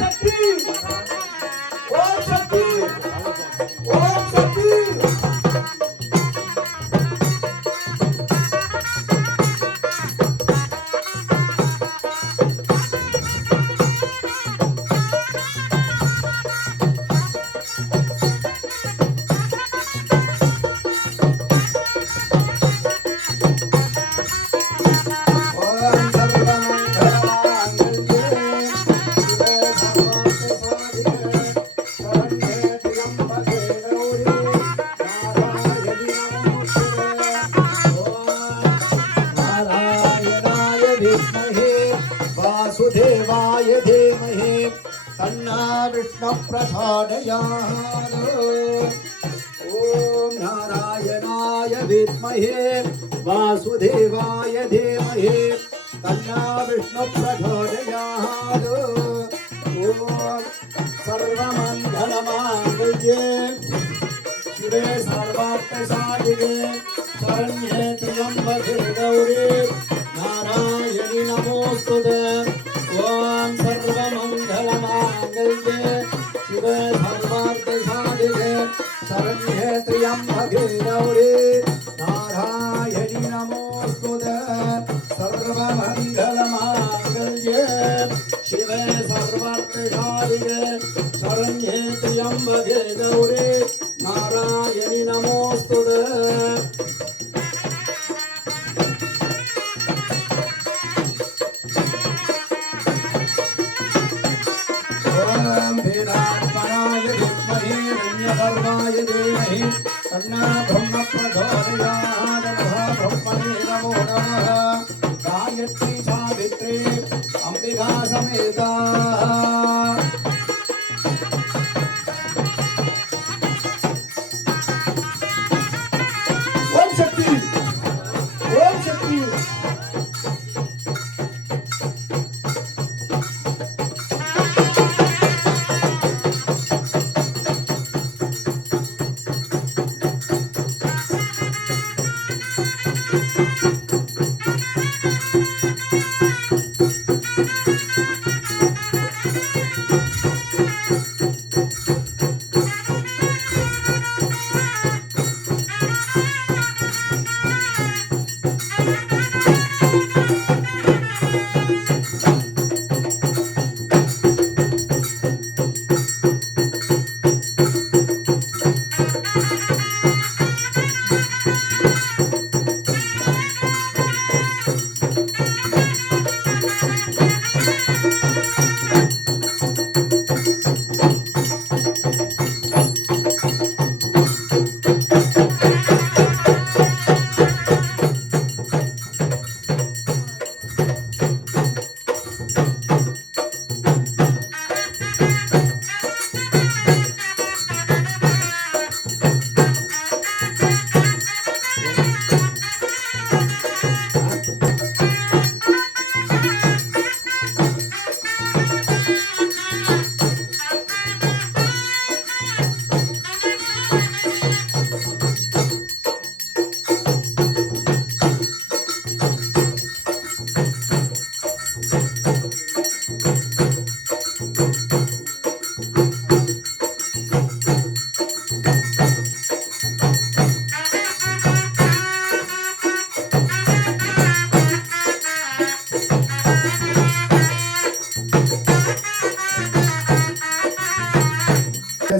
शक्ति ओम शक्ति ओम शक्ति वासुदेवाय धीमहि तन्नो विष्णु प्रचोदयात्। ओम नारायणाय विद्महे वासुदेवाय धीमहि तन्नो विष्णु प्रचोदयात्। ओम सर्वमंगलमांगल्ये शिवे सर्वार्थसाधिके शरण्ये त्र्यंबके गौरी नारायणि नमोस्तुते। ओम सर्वमंगलमांगल्ये शिवे सर्वार्थसाधिके शरण्ये त्र्यंबके गौरी नारायणि नमोस्तुते। सर्वमंगलमांगल्ये शिवे सर्वार्थसाधिके शरण्ये त्र्यंबके गौरी नारायणि नमोस्तुते। सर्वाय देमहि तन्नो ब्रह्म प्रचोदयात्। ब्रह्मणे नमो नमः। गायत्री सावित्री अंबिका समेता ओम शक्ति ओम शक्ति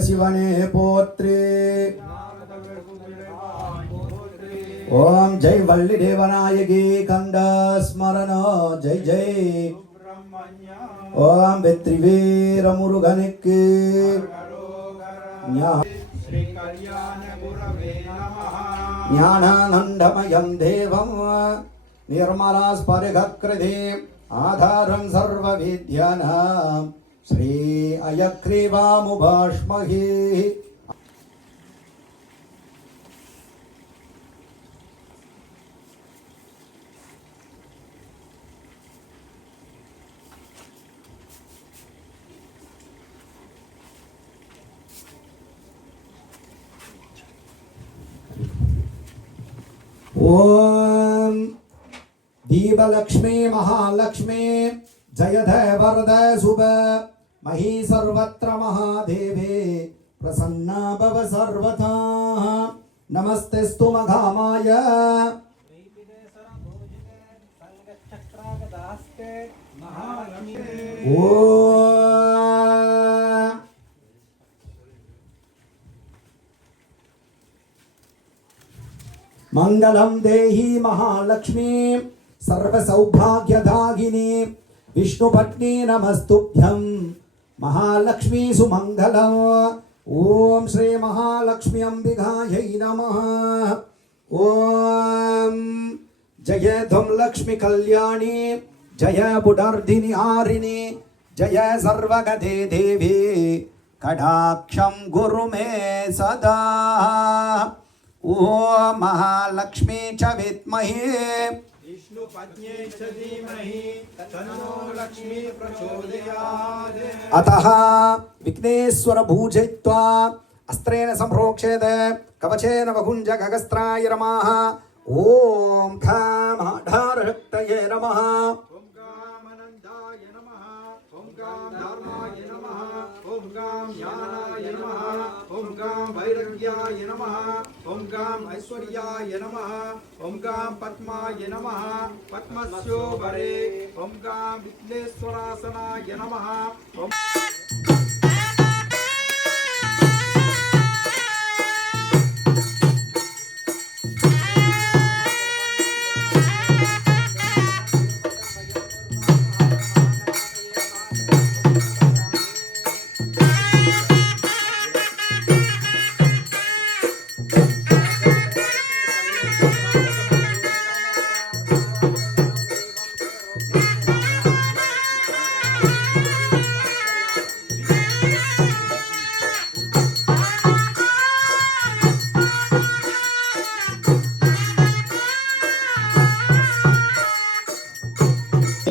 शिवने पोत्री। ओम जय वल्ली देवनायकी कंद स्मरण जय जय। ओम वेत्रिवीर मुरुगनिक्की ज्ञानानंदमयं देवं निर्मलास्फटिककृतिम् आधारं सर्वविद्यानां श्री अयग्रीवामुपास्महे। ओम दीपलक्ष्मी महालक्ष्मी जयध वरद शुभ मही सर्वत्र महादेवे प्रसन्ना भव सर्वथा नमस्तेस्तु मघामाय ओ मंगलम देहि महालक्ष्मी सर्वसौभाग्यदायिनी विष्णुपत्नी नमस्तुभ्यं महालक्ष्मी सुमंगलम ओम श्री महालक्ष्मी अंबिकायै नमः ओम जय धम लक्ष्मी कल्याणी जय बुडार्धिनी हारिणी जय सर्वगते देवी कटाक्षं गुरु मे सदा ओ महालक्ष्मी च विद्महे विष्णुपत्न्यै च धीमहि तन्नो लक्ष्मी प्रचोदयात् अतः विघ्नेश्वर पूजयित्वा अस्त्रेण संप्रोक्षेत कवचेन वकुञ्ज गगस्त्राय नमः ओम धामाधारशक्तये नमः ॐ गां अनन्ताय नमः ॐ गां धर्माय नमः ॐ गां ज्ञानाय नमः ॐ गां वैराग्याय नमः ॐ गां ऐश्वर्याय नमः ॐ गां पद्माय नमः पद्मस्योभरे ॐ गां विघ्नेश्वरासनाय नमः ॐ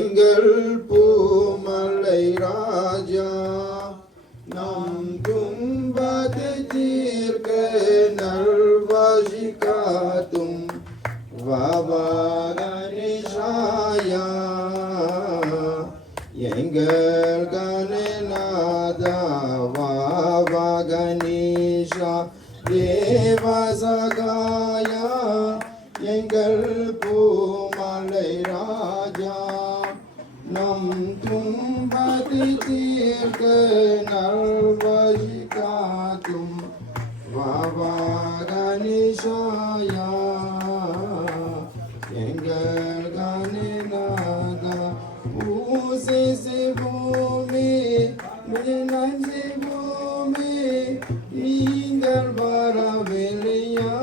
எங்கள் பூமலை ராஜா நம் துன்பத்தை தீர்க்க நல்வாசி காத்தும் வாவா கணேசாயா எங்கள் கணநாதா வாவா கணேசா தேவசகாயா எங்கள் பூமலை ராஜா நம் துன்பத்தை தீர்க்க நல்வழி காத்தும் வாவா கணேசாயா எங்கள் கணநாதா பூசை செய்வோமே மிருநாள் செய்வோமே நீங்கள் வரவில்லையா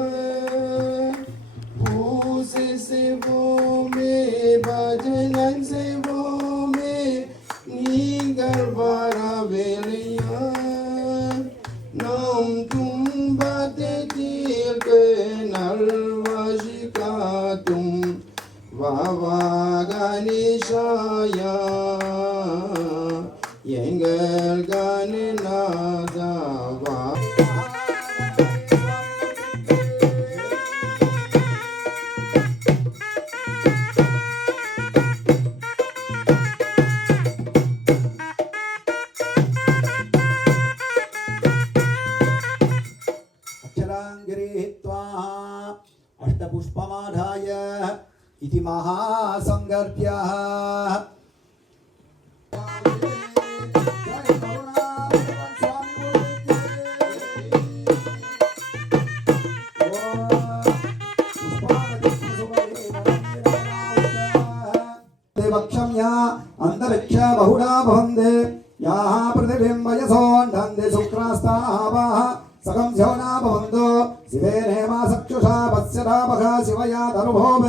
பூசை செய்வோமே பஜனம் செய்வோமே நீங்கள் வரவில்லையா நாம் துன்பத்தை தீர்க்க நல்வழி காத்தும் வாவா கணேசாயா எங்கள் கணநாதா வா अक्षराङ्गिरीत्वा अष्टपुष्पमाधाय इति महासङ्गर्भ्यः वक्षम्या अंतरिक्ष बहुधा भवन्ते याः पृथिवीं वयसोऽण्डन्ति शुक्रास्तावाः सकं स्योना भवन्तो शिवेनेमा चक्षुषा पश्यता मघा शिवया तनुभोव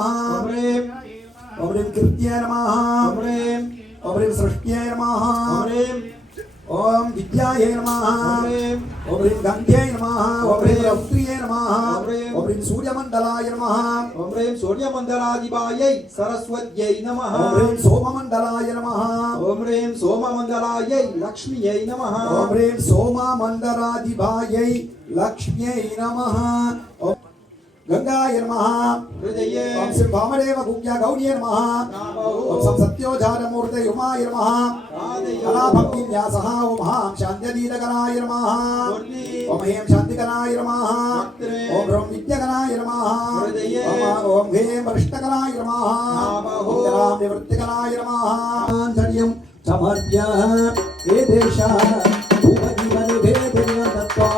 ఓం హ్రీం ఓం హ్రీం కీర్త్యాయ నమః ఓం హ్రీం ఓం హ్రీం సృష్ట్యాయ నమః ఓం హ్రీం ఓం విద్యాయ నమః ఓం హ్రీం ఓం హ్రీం గంధ్యాయ నమః ఓం హ్రీం రౌద్ర్యాయ నమః ఓం హ్రీం ఓం హ్రీం సూర్యమండలాయ నమః ఓం హ్రీం సూర్యమండలాధిపాయై సరస్వత్యై నమః ఓం హ్రీం సోమమండలాయ నమః ఓం హ్రీం సోమమండలాయై లక్ష్మ్యై నమః ఓం హ్రీం సోమమండలాధిపాయై లక్ష్మ్యై నమః ఓం గంగాయ నమః హృదయే ఓం శ్రీ వామదేవ గుజ్ఞ గౌర్య నమః ఓం సం సత్యోజాతమూర్తే ఉమాయ నమః కళాభక్తిన్యాసః ఓం హాం శాంత్యదీతకరాయ నమః ఓం హ్రీం శాంతికరాయ నమః ఓం హ్రీం విద్యకరాయ నమః ఓం హ్రీం వృష్టకరాయ నమః ఓం గ్రామ నివృత్తికరాయ నమః ఆంతర్యం సమర్ప్య ఏదేశ భూపతివనిధే దివ్యతత్వా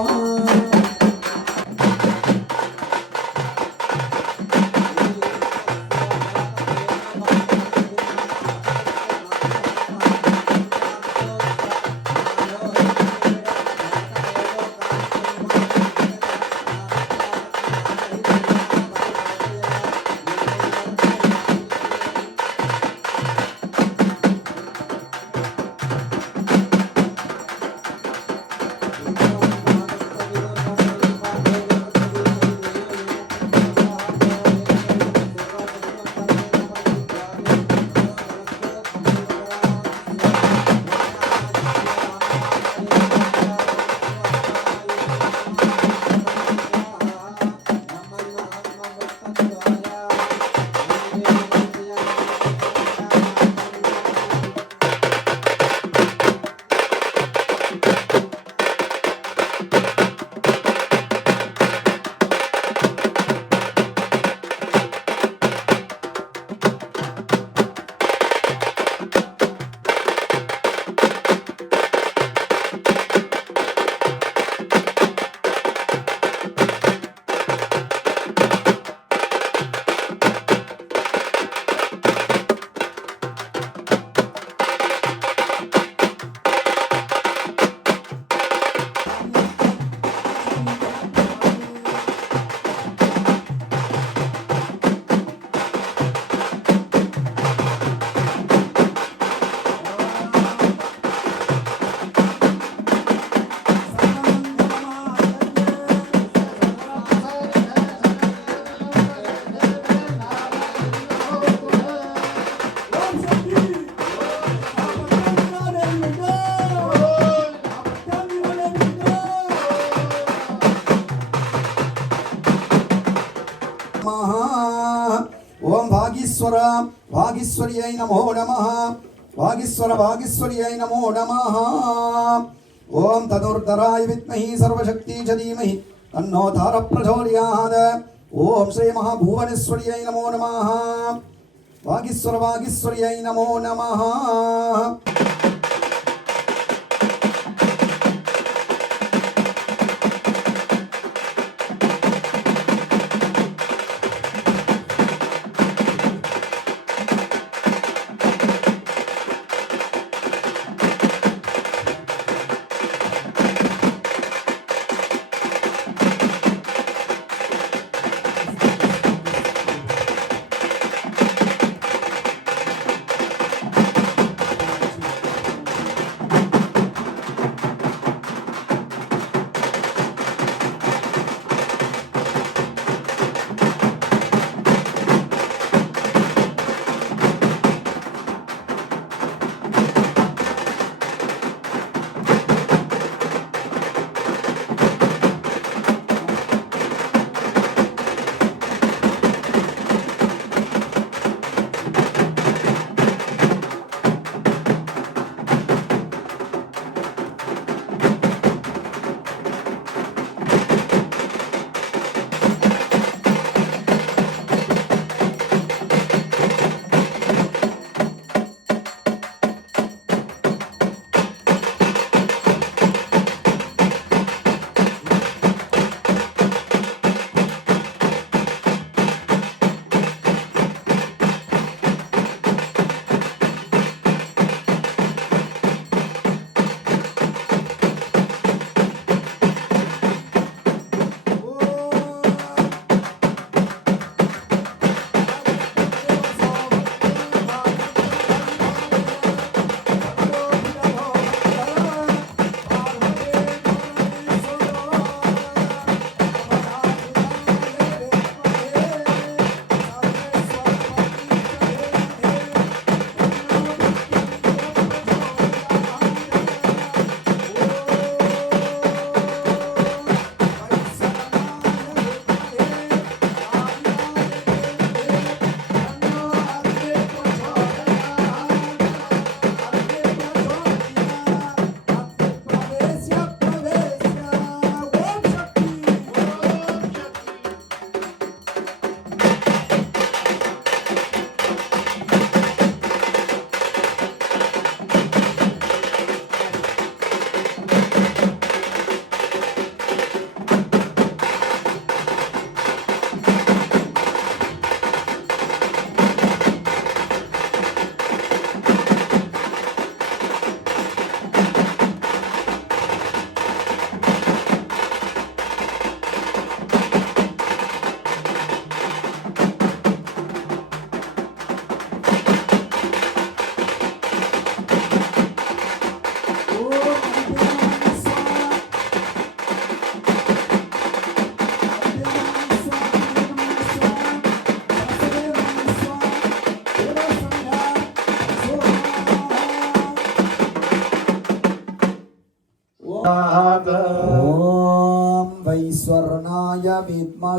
ఓం భాగీశ్వర భాగీశ్వర్యై నమో నమః భాగీశ్వర భాగీశ్వర్యై నమో నమః ఓం తదుర్ధరాయ విద్మహి సర్వశక్తి చ ధీమహి తన్నో తార ప్రచోదయాత్ ఓం శ్రీ మహాభువనేశ్వర్యై నమో నమః భాగీశ్వర భాగీశ్వర్యై నమో నమః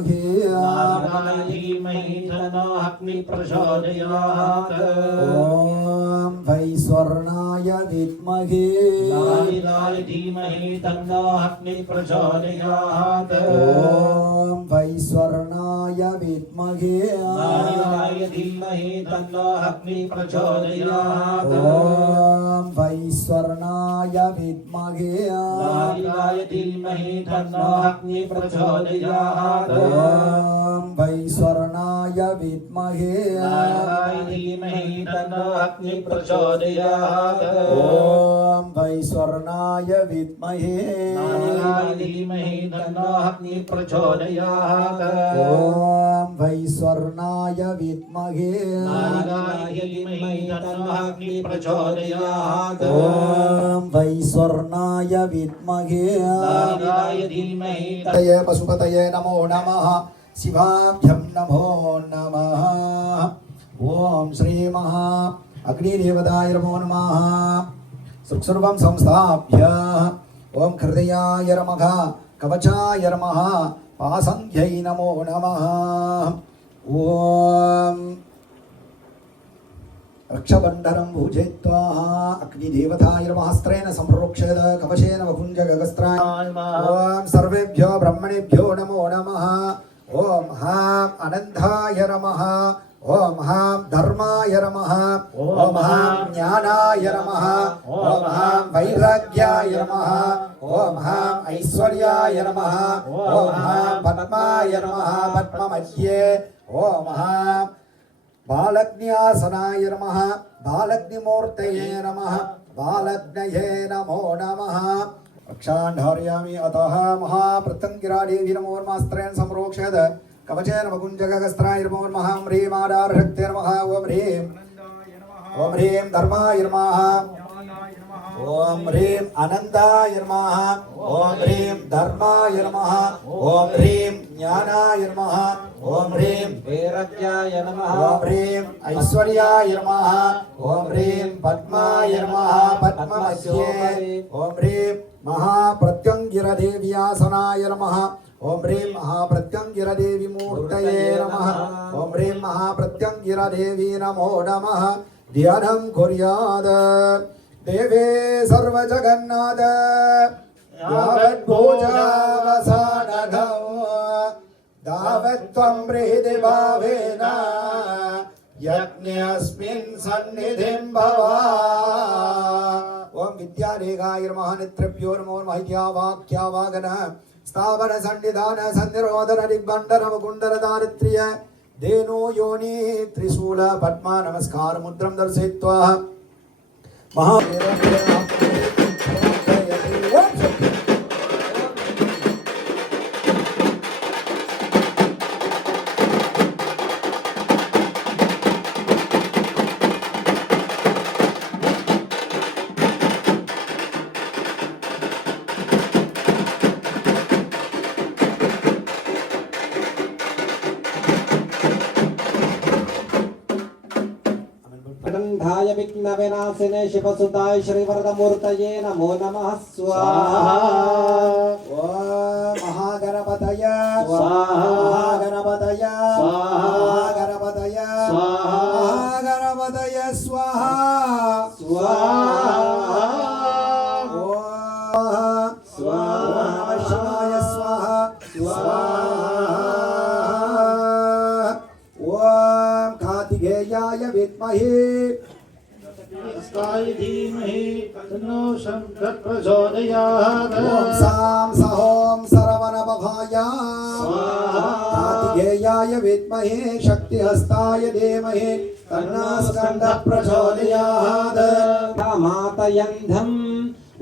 विद्महे नारायणाय धीमहि तन्नो अग्निः प्रचोदयात् ॐ वैश्वर्णाय विद्महे नारायणाय धीमहि तन्नो अग्निः प्रचोदयात् ॐ वैश्वर्णाय विद्महे नारायणाय धीमहि तन्नो अग्निः प्रचोदयात् ॐ वैश्वर्णाय विद्महे नारायणाय धीमहि तन्नो अग्निः प्रचोदयात् ॐ वैश्वर्णाय विद्महे नारायणाय धीमहि तन्नो अग्निः प्रचोदयात् ॐ वैश्वर्णाय विद्महे नारायणाय धीमहि तन्नो अग्निः प्रचोदयात् ॐ वैश्वर्णाय विद्महे नारायणाय धीमहि तन्नो अग्निः प्रचोदयात् ॐ वैश्वर्णाय विद्महे नारायणाय धीमहि तये पशुपतये नमो नमः शिवाभ्यं नमो नमः ॐ श्री महा अग्निदेवताय नमो नमः सुखसर्वं संस्थाप्य ॐ हृदयाय नमः कवचाय नमः पासङ्ख्यै नमो नमः ॐ रक्षबन्धनं भुजित्वा अग्निदेवताय नमः हस्तेन संप्रोक्षेद कवचेन वकुञ्जगगस्त्राय ॐ सर्वेभ्यो ब्रह्मणेभ्यो नमो नमः ॐ हां अनन्ताय नमः ॐ हां धर्माय नमः ॐ हां ज्ञानाय नमः ॐ हां वैराग्याय नमः ॐ हां ऐश्वर्याय नमः ॐ हां पद्माय नमः पद्ममध्ये ॐ हां बालग्न्यासनाय नमः बालग्निमूर्तये नमः बालग्नये नमो नमः रक्षाण्ढारयामि अतः महाप्रत्यङ्गिरादेवी नमो नमस्त्रेण संरोक्षेद कवचेन वकुञ्जगगस्त्राय नमो नमः ह्रीं आधारशक्ते नमः ॐ ह्रीं धर्माय नमः ॐ ह्रीं आनन्दाय नमः ॐ ह्रीं धर्माय नमः ॐ ह्रीं ज्ञानाय नमः ॐ ह्रीं वैराग्याय नमः ॐ ह्रीं ऐश्वर्याय नमः ॐ ह्रीं पद्माय नमः पद्ममध्ये ॐ ह्रीं महाप्रत्यङ्गिरदेव्यासनाय नमः ॐ ह्रीं महाप्रत्यङ्गिरदेवी मूर्तये नमः ॐ ह्रीं महाप्रत्यङ्गिरदेवी नमो नमः ध्यानं कुर्यात् देवे सर्वजगन्नाथ यावद्भुजावसानघौ तावत्त्वं प्रीति भावेन यज्ञस्मिन् सन्निधिं भव ॐ विद्यारेखाय नमः नेत्रेभ्यो नमो नमः इत्यावाक्यावागन स्थावर सन्निधान सन्निरोधन दिग्बण्डन मुकुण्डन दारिद्र्य धेनु योनि त्रिशूल पद्मा नमस्कार मुद्रं दर्शयित्वा गन्धाय विघ्नविनाशिने शिवसुताय श्रीवरदमूर्तये नमो नमः स्वाहा ॐ महागणपतय स्वाहा महागणपतय स्वाहा महागणपतय स्वाहा महागणपतय स्वाहा स्वाहा ॐ स्वाहा शिवाय स्वाहा स्वाहा ॐ कार्तिकेयाय विद्महे हस्ताय धीमहि तन्नो शङ्कर प्रचोदयात् ॐ सां सहों सरवणभवाय कार्तिकेयाय विद्महे शक्तिहस्ताय धीमहि तन्नो स्कन्दः प्रचोदयात् मातयन्धम्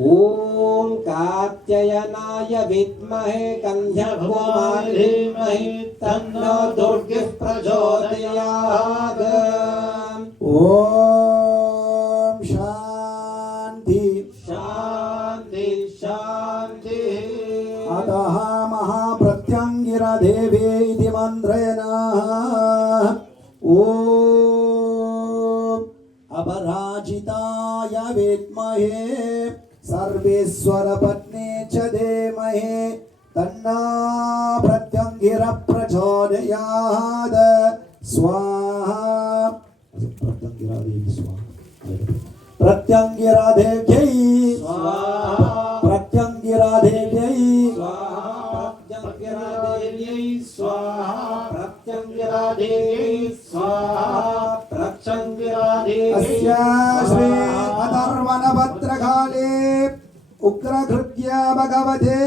ॐ कात्यायनाय विद्महे कन्धर्वाय धीमहि तन्नो दुर्गः प्रचोदयात् ॐ शान्ति शान्ति शान्ति अतः महाप्रत्यङ्गिरदेवी इति मन्त्रेण ॐ अपराजिताय विद्महे सर्वेश्वरपत्नी च धीमहि तन्नो प्रत्यङ्गिरः प्रचोदयात् प्रचोदयात् स्वाहा प्रत्यङ्गिरादेवी स्वाहा प्रत्यङ्गिरादेव्यै स्वाहा प्रत्यङ्गिरादेव्यै प्रत्यङ्गिरादेव्यै स्वाहा प्रत्यङ्गिरादेव्यै स्वाहा प्रत्यङ्गिरादेव्यै अस्य श्री अथर्वणभद्रकाले उग्रकृत्य भगवते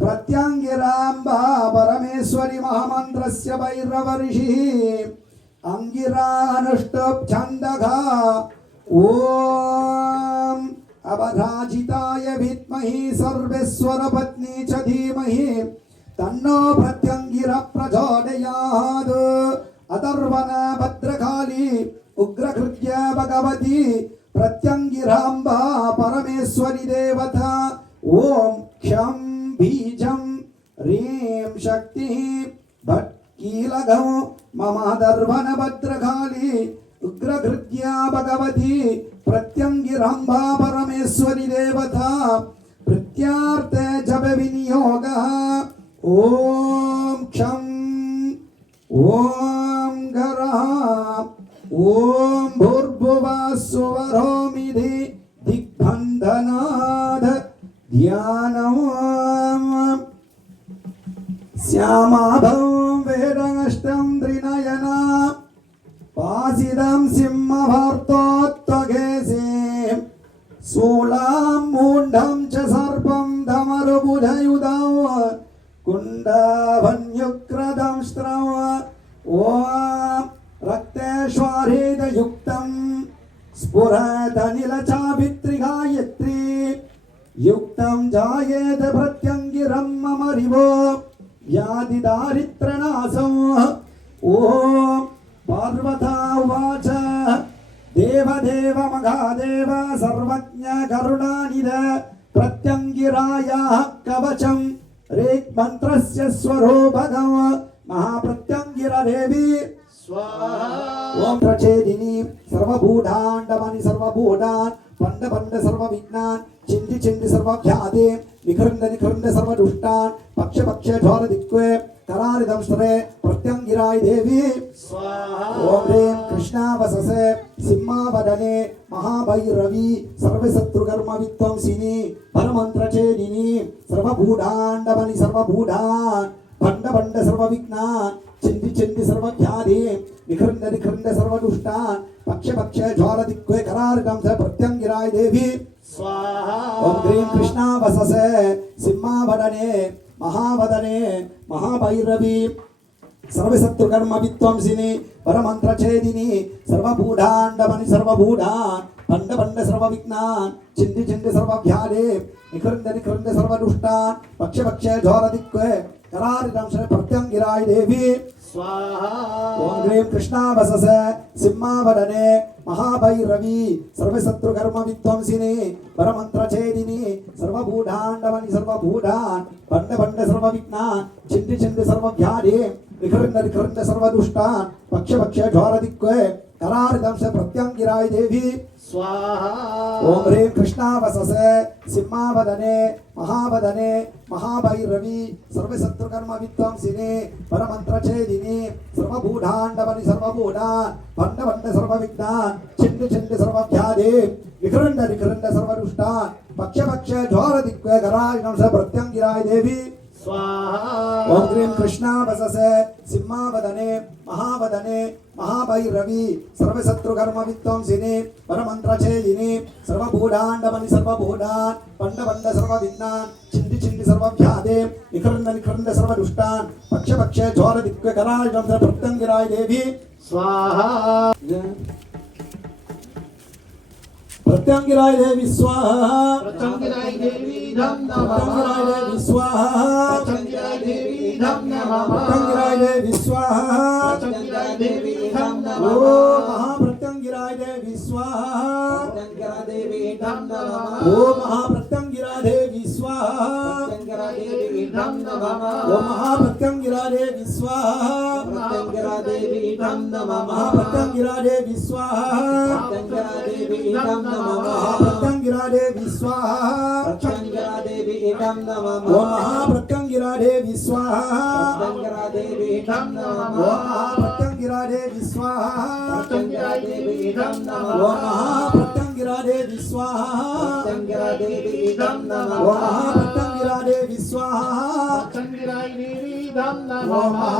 प्रत्यङ्गिराम्बा परमेश्वरी महामन्त्रस्य भैरवऋषिः अंगिरानुष्टुप् छन्दः ॐ अवराजिताय विद्महि सर्वेश्वरपत्नी च धीमहि तन्नो प्रत्यङ्गिरः प्रचोदयात् अथर्वण भद्रकाली उग्रकृत्य भगवती प्रत्यङ्गिराम्बा परमेश्वरी देवता ॐ क्षं बीजं ह्रीं शक्तिः भट् कीलगौ मम अथर्वण भद्रकाली उग्रकृत्या भगवती प्रत्यङ्गिराम्बा परमेश्वरी देवता प्रत्यार्थ जप विनियोगः ॐ क्षं ॐ गरः ॐ भूर्भुवः सुवरोमिति दिग्बन्धनात् ध्यानम् श्यामाभं वेदनष्टं त्रिनयना पासिदं सिंहभर्तोत्तकेशे शूलां मूढं च सर्पं धमरुबुधयुधौ कुण्डभन्युक्रदं स्त्रव ॐ रक्तेश्वरेदयुक्तं स्फुरदनिलचाभित्रिगायत्री युक्तं जायेत प्रत्यङ्गिरं मम रिवो व्याधिदारिद्र्यनाशं ॐ पार्वता उवाच देवदेव मघादेव सर्वज्ञ करुणानिध प्रत्यङ्गिरायाः कवचं ऋग्मन्त्रस्य स्वरूपगं महाप्रत्यङ्गिरदेवी स्वाहा ओम प्रचेदिनी सर्वभूतांडमणि सर्वभूतान् पंड पंड सर्वविघ्नान् चिन्ति चिन्ति सर्वव्याधि निखृन्द निखृन्द सर्वदुष्टान् पक्ष पक्ष ज्वाल दिक्वे करारिदंश्रे प्रत्यङ्गिराय देवी स्वाहा ओम ह्रीं कृष्णावससे सिंहावदने महाभैरवी सर्वशत्रुकर्म विध्वंसिनी परमन्त्रचेदिनी सर्वभूतांडमणि सर्वभूतान् पंड पंड सर्वविघ्नान् चिन्ति चिन्ति सर्वव्याधि निखृन्द निखृन्द सर्वदुष्टान् पक्ष पक्ष ज्वाल दिक्वे करारिदं स प्रत्यङ्गिराय देवी स्वाहा ओम ह्रीं कृष्णावससे सिंहावदने महावदने महाभैरवी सर्वशत्रुकर्म विध्वंसिनी परमन्त्रचेदिनी सर्वभूतांडमणि सर्वभूतान् पंड पंड सर्वविघ्नान् चिन्ति चिन्ति सर्वव्याधि निखृन्द निखृन्द सर्वदुष्टान् पक्ष पक्ष ज्वाल दिक्वे करारिदं स प्रत्यङ्गिराय देवी स्वाहा ओम ह्रीं कृष्णावससे सिंहावदने महाभैरवी सर्वशत्रुकर्म विध्वंसिनी परमन्त्रचेदिनी सर्वभूतांडमणि सर्वभूतान् पंड पंड सर्वविघ्नान् चिन्ति चिन्ति सर्वव्याधि निखृन्द निखृन्द सर्वदुष्टान् पक्ष पक्ष ज्वाल दिक्वे करारिदं स प्रत्यङ्गिराय देवी स्वाहा ओम ह्रीं कृष्णावससे सिंहावदने महावदने महाभैरवी सर्वशत्रुकर्म विध्वंसिनी परमन्त्रचेदिनी सर्वभूतांडमणि सर्वभूतान् पंड पंड सर्वविघ्नान् चिन्ति चिन्ति सर्वव्याधि निखृन्द निखृन्द सर्वदुष्टान् पक्ष पक्ष ज्वाल दिक्वे करारिदं स प्रत्यङ्गिराय देवी स्वाहा ओम ह्रीं कृष्णावससे सिंहावदने महावदने महाभैरवी सर्वशत्रुकर्म विध्वंसिनी परमन्त्रचेदिनी सर्वभूतांडमणि सर्वभूतान् पंड पंड सर्वविघ्नान् चिन्ति चिन्ति सर्वव्याधि निखृन्द निखृन्द सर्वदुष्टान् पक्ष पक्ष ज्वाल दिक्वे करारिदं स प्रत्यङ्गिराय देवी स्वाहा प्रत्यङ्गिराय देवी स्वाहा प्रत्यङ्गिराय देवी धम नमः प्रत्यङ्गिराय देवी स्वाहा प्रत्यङ्गिराय देवी धम नमः प्रत्यङ्गिराय देवी स्वाहा प्रत्यङ्गिराय देवी धम ओ नमः महाप्रत्यङ्गिराय देवी स्वाहा प्रत्यङ्गिरादेवी धम नमः ओ महाप्रत्यङ्गिराय देवी स्वाहा प्रत्यङ्गिरादेवी ధం నమః ఓం మహాప్రత్యంగిరాదేవి స్వాహా ప్రత్యంగిరాదేవి ధం నమః మహాప్రత్యంగిరాదేవి స్వాహా ప్రత్యంగిరాదేవి ధం నమః మహాప్రత్యంగిరాదేవి స్వాహా ప్రత్యంగిరాదేవి ధం నమః ఓం మహాప్రత్యంగిరాదేవి స్వాహా ప్రత్యంగిరాదేవి ధం నమః ఓం మహాప్రత్యంగిరాదేవి స్వాహా ప్రత్యంగిరాదేవి ధం నమః ఓం మహాప్రత్యంగిరాదేవి స్వాహా ప్రత్యంగిరాదేవి ధం నమః ఓం మహాప్రత్యంగిరాదేవి స్వాహా సంగిరాయ దేవి ధం ఓం నమః మహా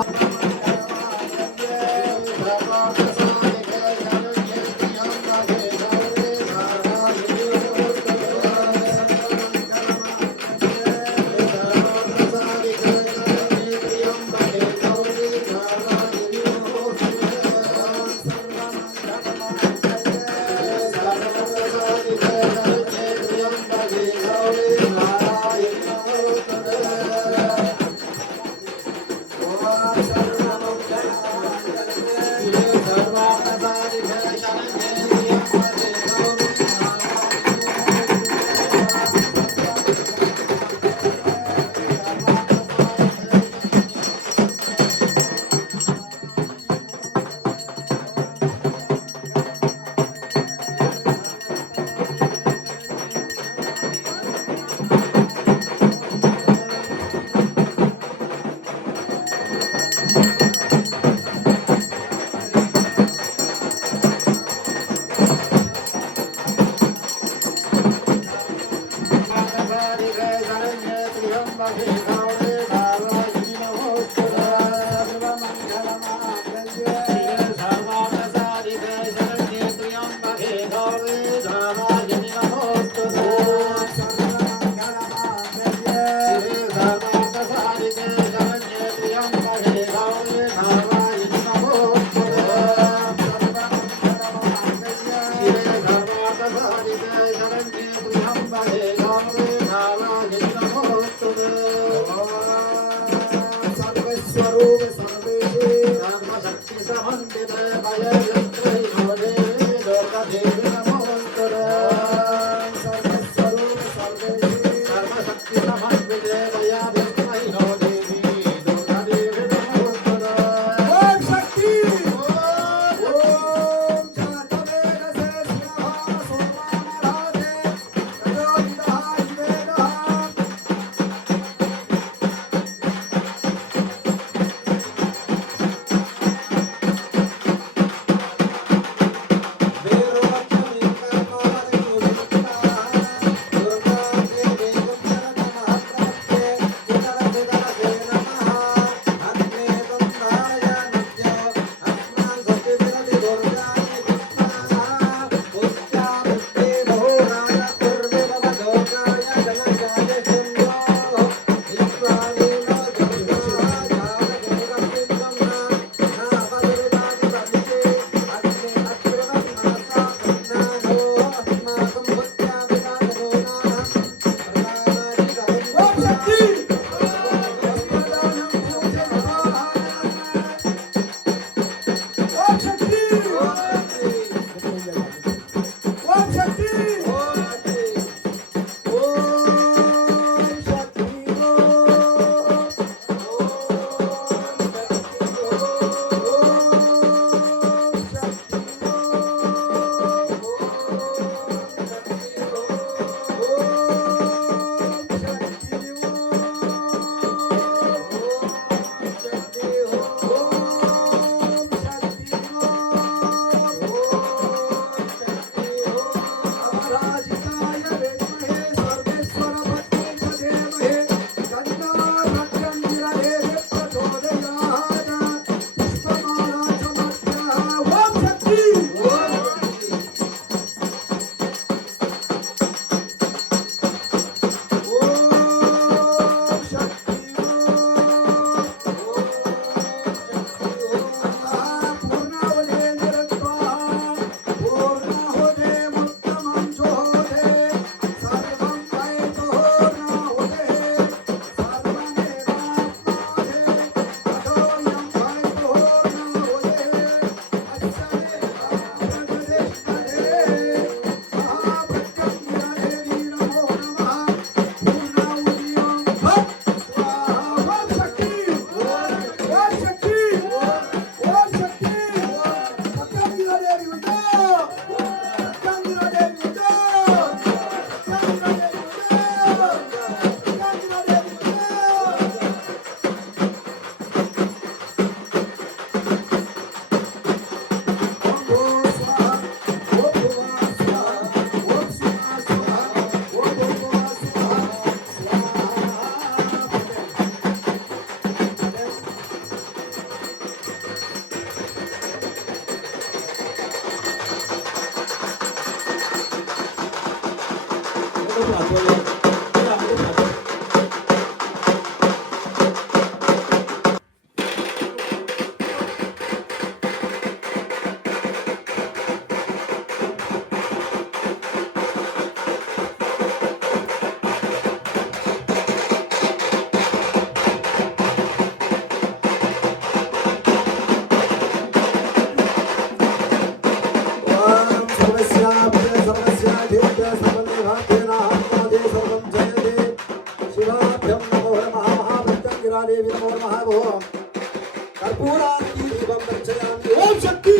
ఓం శక్తి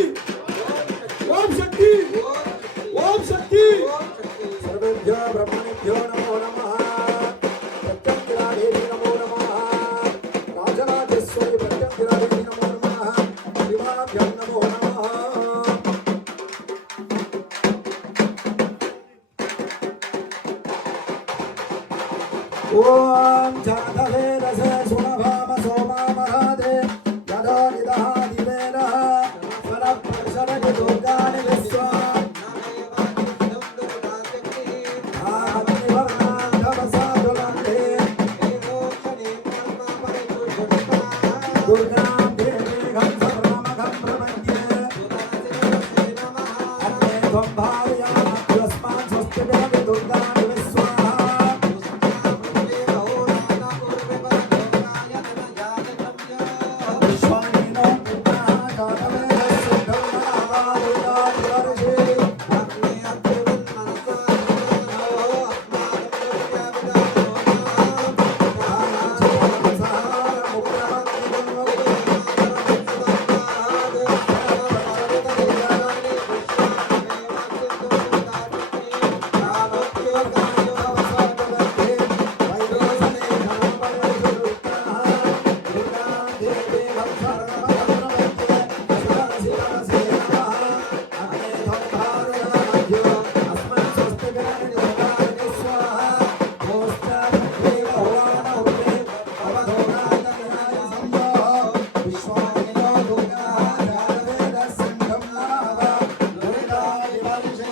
ఓం శక్తి ఓం శక్తి సర్వేభ్యో బ్రహ్మణేభ్యో నమో నమః ప్రత్యంగిరాదేవి నమో నమః రాజరాజేశ్వరి ప్రత్యంగిరాదేవి నమో నమః శివాభ్యం నమో నమః ఓం జాతవేదసే సుమభామ సోమా మహాదే యదో నిదహాది వేదః స్వరః దుర్గాని విశ్వా दुर्गां देवीं सर्वमघं प्रपद्ये अन्ये त्वं भार्यामभ्यस्मान् स्वस्तिभिः दुर्गाणि विश्वाहा विश्वामिनो दुर्गाः जातवेदस्य धर्मः दुर्गादिवर्षे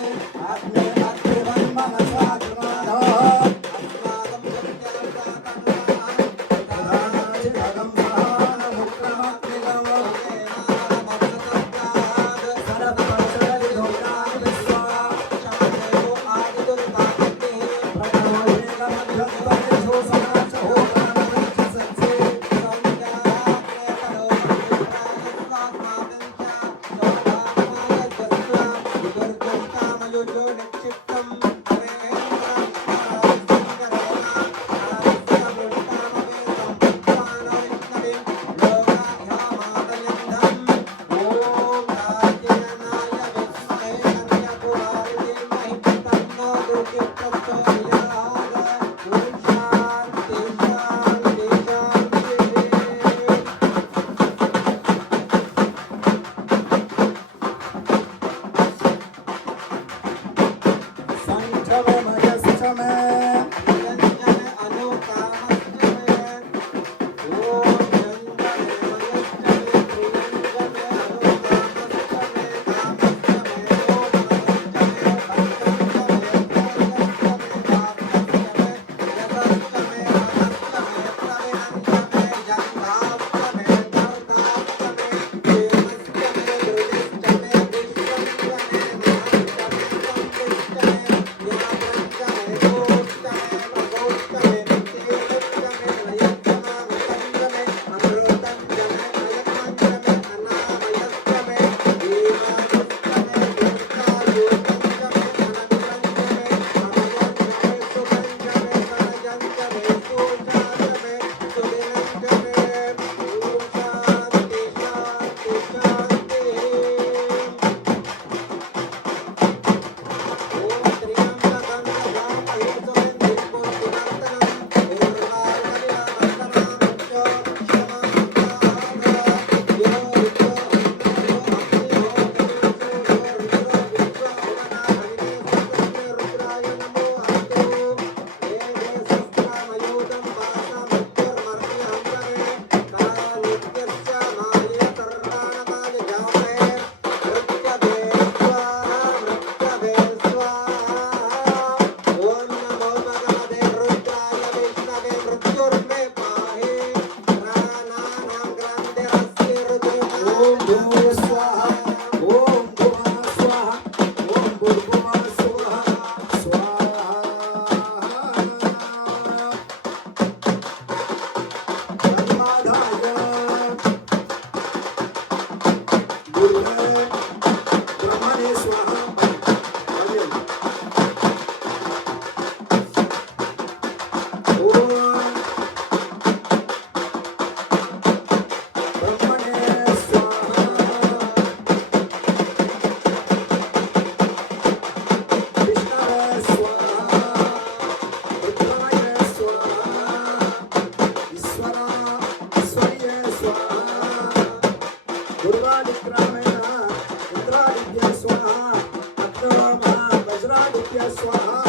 वज्रादित्य स्वाहा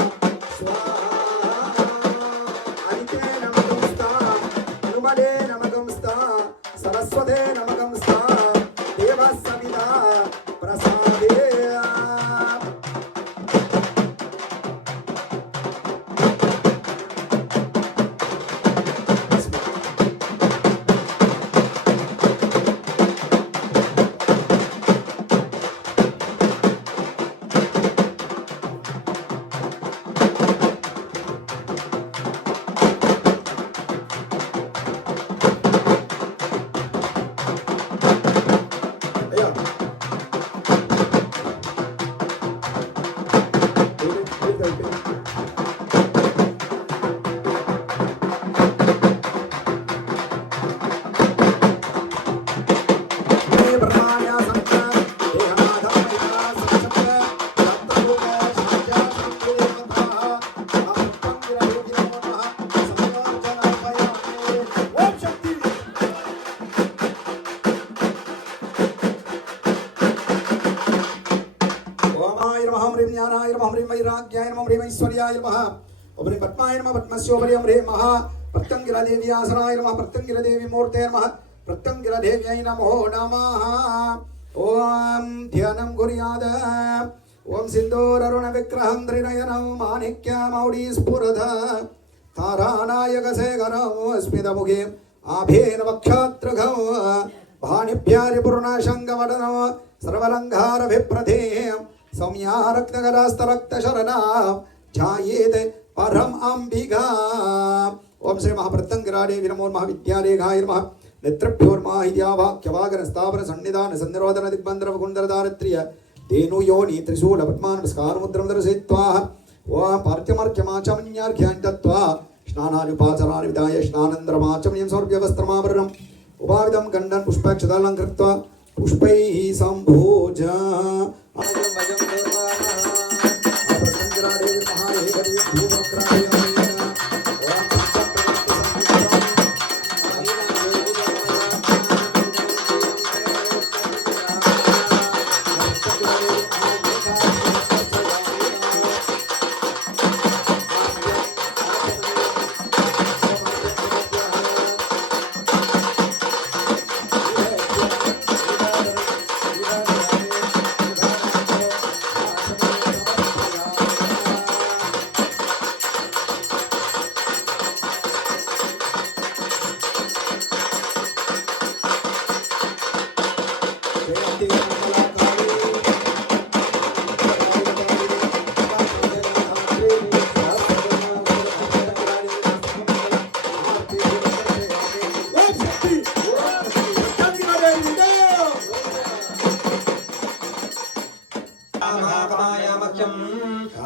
स्वाहा अदिते नमकं स्था हनुमते नमकं स्था सरस्वते नमकं स्था देवः सविता प्रसादे ज्ञानाय नमः ह्रीं वैराग्याय नमः ह्रीं ऐश्वर्याय नमः ओम ह्रीं पद्माय नमः पद्मस्योपरि ओम ह्रीं महा प्रत्यंगिरदेवी आसनाय नमः प्रत्यंगिरदेवी मूर्ते नमः प्रत्यंगिरदेव्यै नमो नमः ओम ध्यानं कुर्याद ओम सिन्दूररुण विग्रहं त्रिनयनं माणिक्यमौळी स्फुरद तारानायकशेखरं स्मितमुखे आभेन वक्षात्रघं भाणिभ्यारिपूर्णशङ्खवदनं सर्वलङ्कारविप्रधेयं सौम्या रक्तगरास्तरक्तशरणा ध्यायेत् परम अंबिका ओम श्री महाप्रत्यंगिरादेवी नमो महाविद्यालेखाय नमः नेत्रभ्योर्माहिद्यावाक्यवागन स्थावर सन्निधान सन्निरोधन दिग्बन्धर कुण्डलधारित्र्य धेनु योनि त्रिशूल पद्मान् स्कारमुद्रं दर्शयित्वा ओम पार्थ्यमर्घ्यमाचमन्यार्घ्यान् दत्त्वा स्नानानुपाचनानि विधाय स्नानन्द्रमाचमनीयं सौर्यवस्त्रमावरणम् उपाविदं गण्डन् पुष्पक्षतालं कृत्वा पुष्पैः सम्भोज आयं वयं देवाः प्रत्यंगिरादेवी महाहेगरी भूमग्राय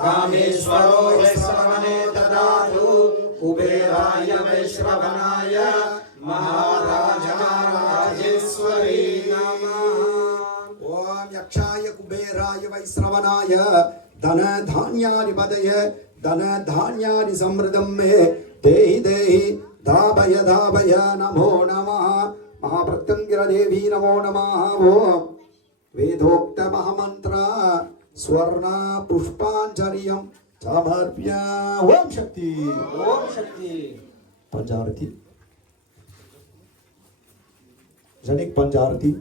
रामेश्वरो यश्रवणे ददातु कुबेराय वैश्रवणाय महाराजराजेश्वरी नमः ओम यक्षाय कुबेराय वैश्रवणाय धन धान्यानि पदय धन धान्यानि समृद्धं मे देहि देहि धावय धावय नमो नमः महाप्रत्यंगिरदेवी नमो नमः ओम वेदोक्त महामंत्र स्वर्ण पुष्पांजलियं समर्प्य ओम शक्ति पंचारती जनिक पंचारती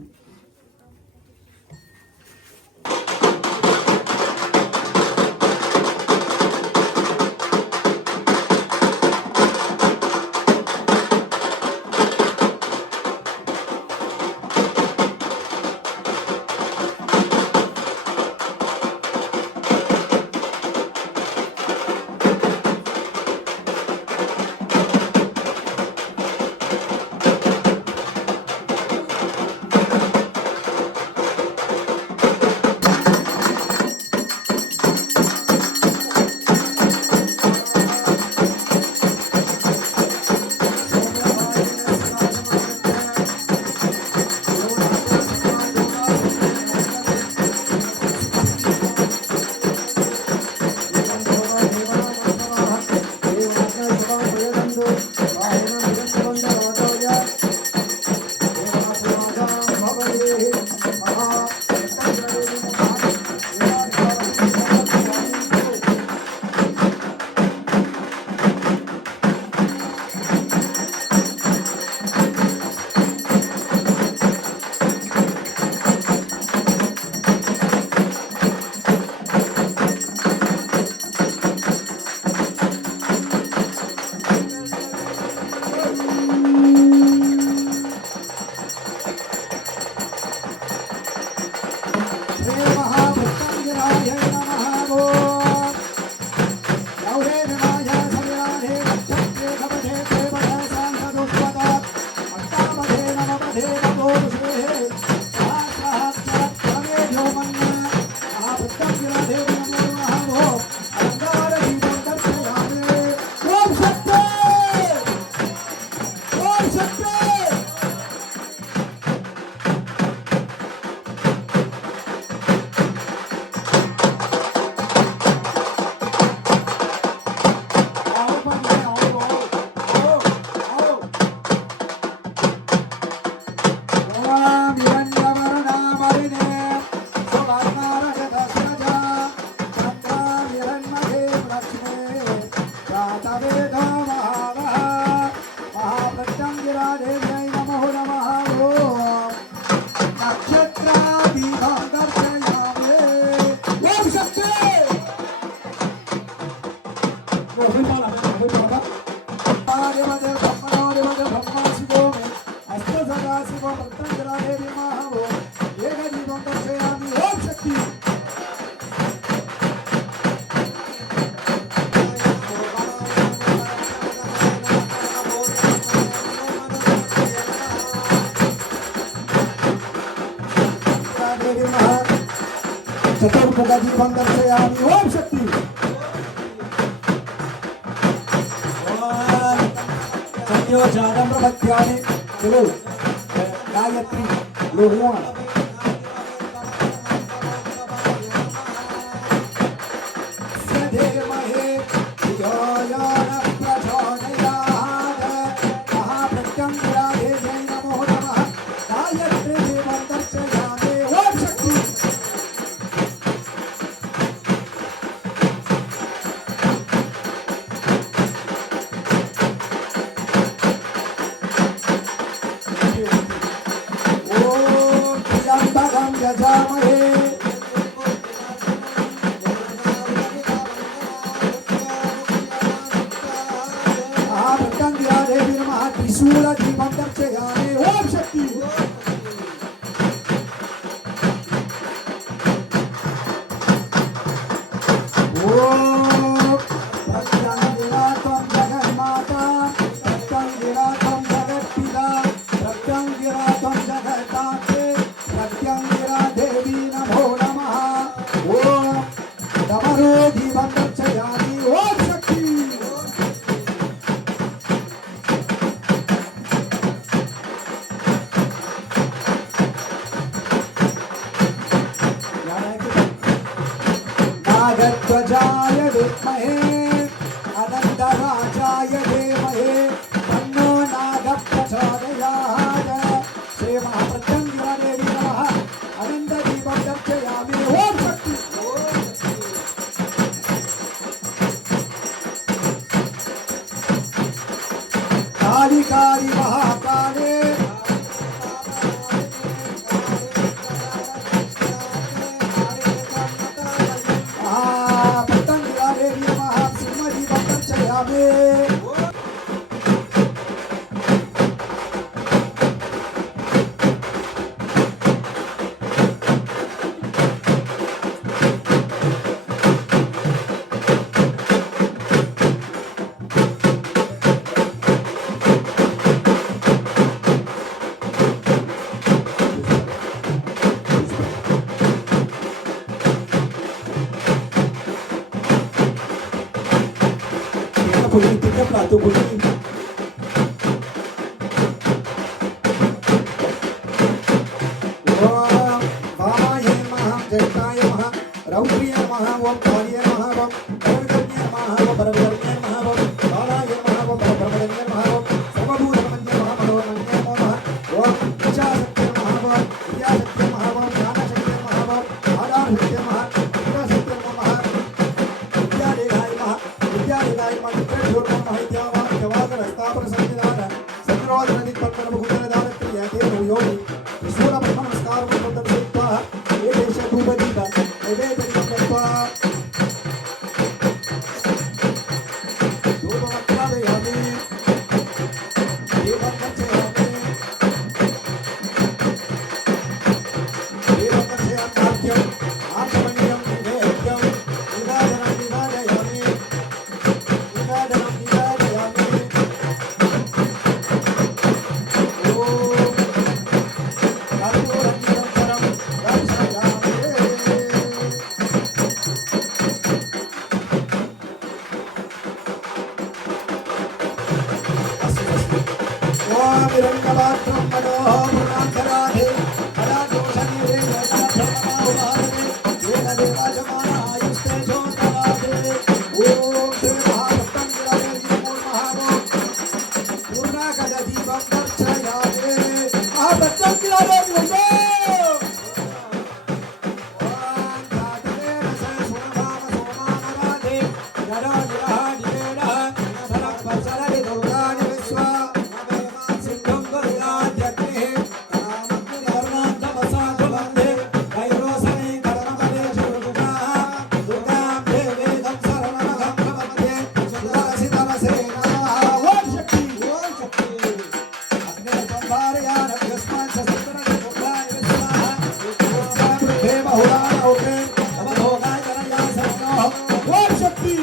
मुखदीपं दर्शयामि ओम शक्ति संयोजानं प्रपद्यामि चलो गायत्री लोहुआ सदेमहे धियायान प्रचोदयात् महाप्रत्यङ्गिरादेव्यै नमो नमः गायत्री देवं दर्शयामि ओम शक्ति ओम त्र्यंबकं यजामहे महाप्रत्यङ्गिरादेवी नमः त्रिशूलदीपं दर्शयामि ओम शक्ति ओम प्रत्यङ्गिरा त्वं जगन्माता प्रत्यङ्गिरा त्वं जगत्पिता प्रत्यङ्गिरा त्वं जगत्ताते प्रत्यङ्गिरा देवी नमो नमः ओम डमरू दीपं दर्शयामि ओम शक्ति नागध्वजाय विद्महे अनन्तराजाय धीमहि तन्नो नागः प्रचोदयात् श्री महाप्रत्यङ्गिरादेवी नमः अनन्तदीपं दर्शयामि ओम शक्ति काली काली महाकाले प्रत्यङ्गिरादेवी नमः सिंहदीपं दर्शयामि politika plato politik ओम वामाय नमः जटाय नमः रौद्रिय नमः ओम कालिय नमः ओम परमगण्य नमः ओम परमगण्य नमः ओम बालाय नमः ओम परमगण्य नमः ओम सर्वभूतमन्य नमः ओम मन्य नमः ओम इच्छाशक्ति नमः ओम क्रियाशक्ति नमः ओम ज्ञानशक्ति नमः ओम आधारशक्ति नमः क्रियाशक्ति नमः विद्यादेहाय नमः विद्यादेहाय नमः नित्यज्योतिर् नमः इत्यावान् जवागर स्थापन संविधान संरोधन दिक्पत्तन मुकुटदान क्रिया देव योनि ईश्वर ब्रह्म नमस्कार मुकुटं सिद्धा ये देश धूपदीप नैवेद्यं दत्वा धूपमत्रादयामि दीपं दर्शयामि दीपं दर्शयाम्यं आचमनीयं नैवेद्यं निवेदनं निवेदयामि निवेदनं निवेदयामि ओम कर्पूरं निरन्तरं दर्शयामि ओम विरङ्गपात्रं मनोः पुरान्तराधे कलादोषनिरे यशनमाहुवादने येन देवाजमानायुस्ते शोधवादे ओम श्री महाप्रत्यङ्गिरादेवी नमो नमः पूर्णाकलदीपं दर्शयामि महाप्रत्यङ्गिरादेवी नमो ओम जातवेन स सुरभाव सोमानराधे नरो निरादिवेनः सरस्वसरदि दुर्गाणि विश्वा सिद्धं गुरुराध्यग्निः करुणान्तमसाधुवन्दे कैरोसने कर्मपदे शुभुगाः दुर्गां देवीं शरणमहं प्रपद्ये सुदर्शितमसे नमः ओम शक्ति अग्ने संभारयान यस्मान् ससुरं दुर्गाणि विश्वाः बुद्धे बहुलान ओके नवभोगाय करया सर्वो ओम शक्ति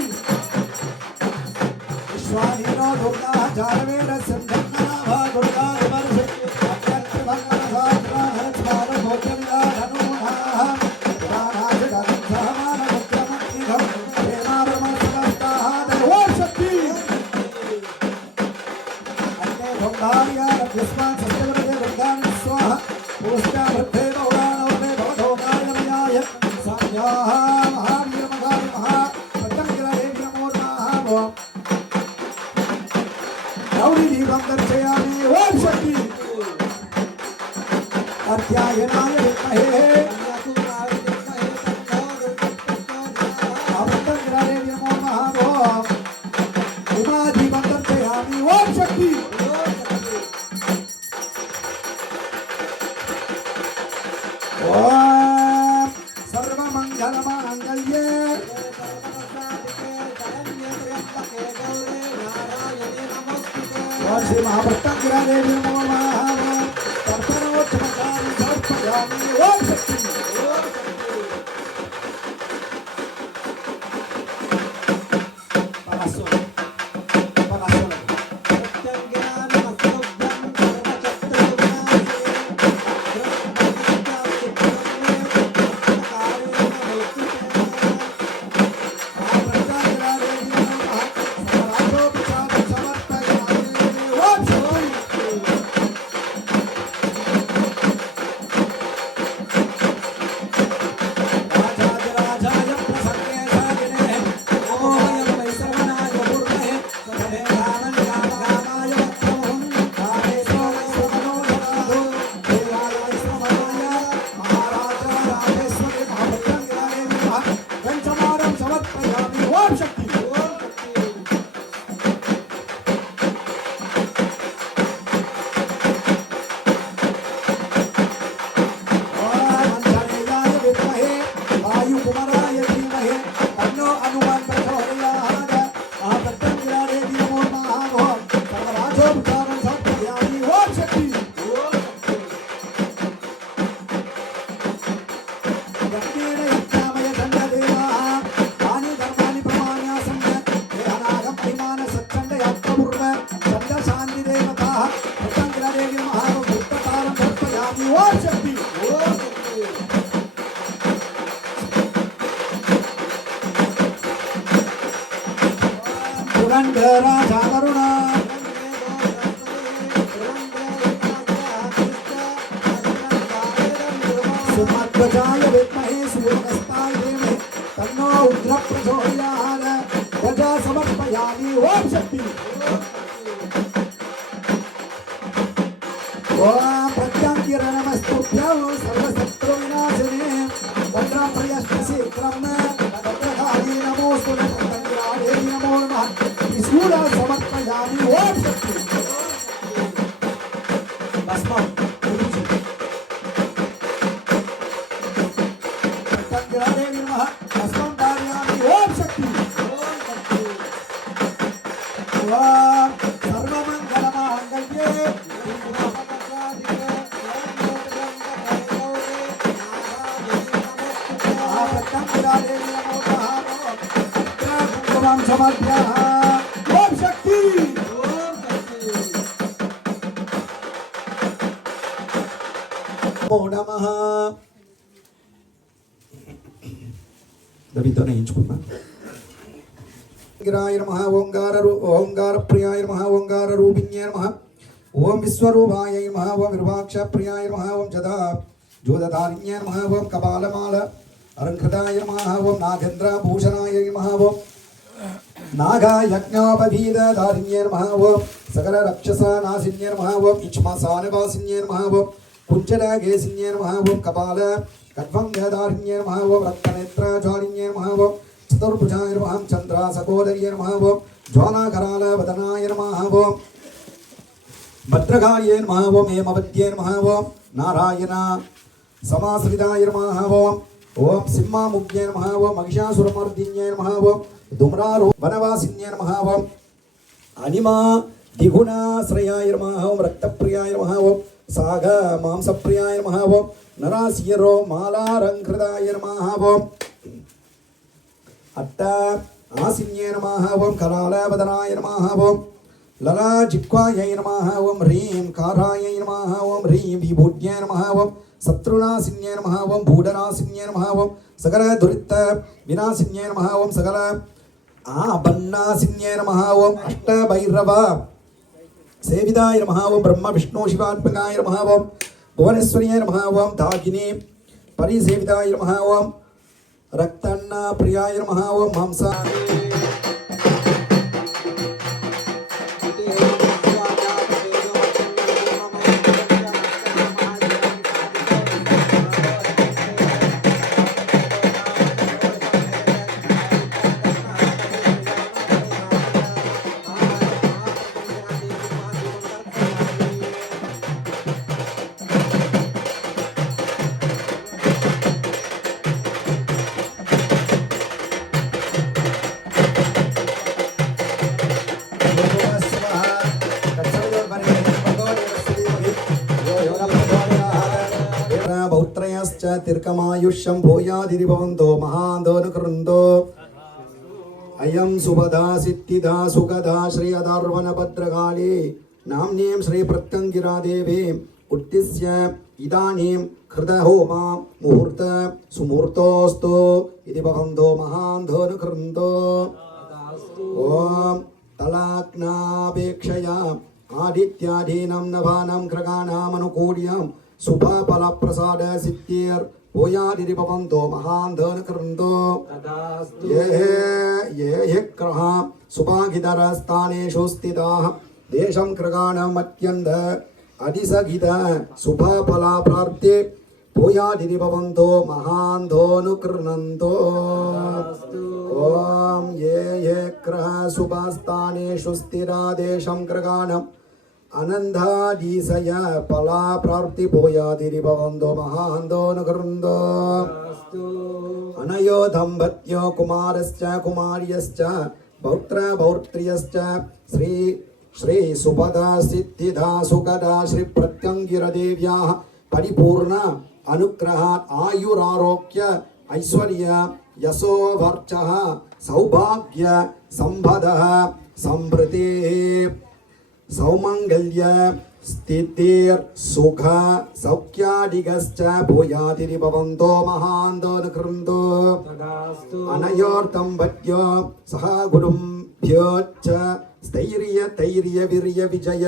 विश्वानीनो दुर्गा जानवेन सिंहन्नाभा दुर्गा विमर्शे अत्यन्तभङ्गनसात्रा हरत्मार भोजनिदा धनुनाः पुराणाय गन्धः गौरी दीपं दर्शयामि ओम शक्ति अध्यायनाय विद्महे अमृतंगराय नमो नमः उमा दीपं दर्शयामि ओम शक्ति ओम सर्वमंगलमांगल्ये ओम श्री महाभक्तंगराय नमो नमः तर्पणोत्तमकारि समर्पयामि ओम शक्ति सुमध्वजाय विद्महे सूर्यस्ताय धीमहि तन्नो रुद्रः प्रचोदयात् ध्वजा समर्पयामि ओम शक्ति ओम प्रत्यांगिरणमस्तुभ्यं सर्वशत्रुविनाशिने भद्रं प्रियष्टशीघ्रं भद्रकाली नमोऽस्तु प्रत्यांगिराय नमो नमः त्रिशूल समर्पयामि ओम शक्ति भस्मं ओम शक्ति नमो नमः दबितो नहीं छुपना गिराय नमः ओंकार प्रियाय नमः ओंकार रूपिण्ये नमः ओम विश्वरूपाय नमः ओम विरूपाक्ष प्रियाय नमः ओम जदा जोदधारिण्ये नमः ओम कपालमाल अलंकृताय नमः ओम नागेन्द्र भूषणाय नमः ओम नागा यज्ञोपवीतधारिण्ये नमः ओम सकल रक्षसा नासिन्ये नमः ओम इक्ष्मासानवासिन्ये नमः ओम कुञ्जरागेसिन्ये नमः ओम कपाल कड्वंगधारिण्ये नमः ओम रक्तनेत्राचारिण्ये नमः ओम चतुर्भुजाय नमः चन्द्रासकोदर्ये नमः ओम ज्वालाकराल वदनाय नमः ओम भद्रकार्ये नमः ओम हेमवद्ये नमः ओम नारायण समाश्रिताय नमः ओम ओम सिंहामुग्ये नमः ओम महिषासुरमर्दिन्ये नमः ओम धूम्रारो वनवासिन्ये नमः ओम अनिमा द्विगुणाश्रयाय नमः ओम रक्तप्रियाय नमः ओम साग मांसप्रियाय नमः ओम नरासियरो मालारंकृताय नमः ओम अट्ट आसिन्ये नमः ओम कलालवदनाय नमः ओम लला जिह्वायै नमः ओम ह्रीं कारायै नमः ओम ह्रीं विभूत्यै नमः ओम शत्रुनाशिन्ये नमः ओम भूडनाशिन्ये नमः ओम सकल दुरित विनाशिन्ये नमः ओम सकल आबन्नाशिन्ये नमः ओम अष्टभैरव सेविताय नमः ओम ब्रह्म विष्णु शिवात्मकाय नमः ओम भुवनेश्वर्यै नमः ओम दागिनी परिसेविताय नमः ओम रक्तन्न प्रियाय नमः ओम मांसा तिर्कमायुष्यं भूयादिति भवन्तो महान्तोऽनुकृन्तो अयं सुभदा सिद्धिदा सुगदा श्री अदार्वणभद्रकाली नाम्नीं श्री प्रत्यङ्गिरा देवीम् उद्दिश्य इदानीं कृतहोम मुहूर्त सुमुहूर्तोऽस्तु इति भवन्तो महान्तोऽनुकृन्तो ॐ तलाग्नापेक्षया आदित्यादीनं नवानां ग्रहाणामनुकूल्यं शुभफलप्रसाद सिद्धिर् भूयादिति भवन्तो महान्तोऽनुकृन्तो ये ग्रहा सुभागितरस्थानेषु स्थिताः देशं ग्रहाणाम् अत्यन्त अधिसगित शुभफला प्राप्ते भूयादिति भवन्तो महान्तोऽनुकृण्वन्तो ॐ ये ग्रह शुभस्थानेषु स्थिरा देशं ग्रहाणाम् अनन्दादिशय फला प्राप्ति भूयादिति भवन्तो महान्तोऽनुकृण्वन्तो अनयो दम्पत्यो कुमारश्च कुमार्यश्च पौत्र पौत्र्यश्च श्री सुभदा सिद्धिदा सुगदा श्री प्रत्यङ्गिरदेव्याः परिपूर्ण अनुग्रहात् आयुरारोग्य ऐश्वर्य यशो वर्चः सौभाग्य संपदः समृद्धिः सौमङ्गल्य स्थितिर्सुख सौख्यादिकश्च भूयादिति भवन्तो महान्तोऽनुकृन्तो अनयोर्दम्पत्यो सह कुटुम्भ्योश्च स्थैर्य वीर्य विजय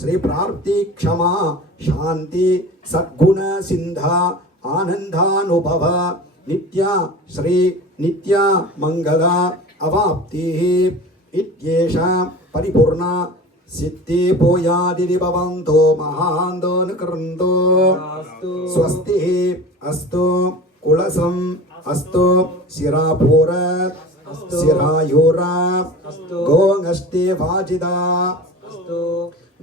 श्री प्राप्ति क्षमा शांति सद्गुण सिंधा आनंदानुभव नित्या श्री नित्या मंगला अवाप्तिः इत्येषा परिपूर्णा सिद्धि भूयादिति भवन्तो महान्तोऽनुकृन्तो स्वस्तिः अस्तु कुलसम् अस्तु शिरापूर शिरायूरा गो अस्ति वाजिदा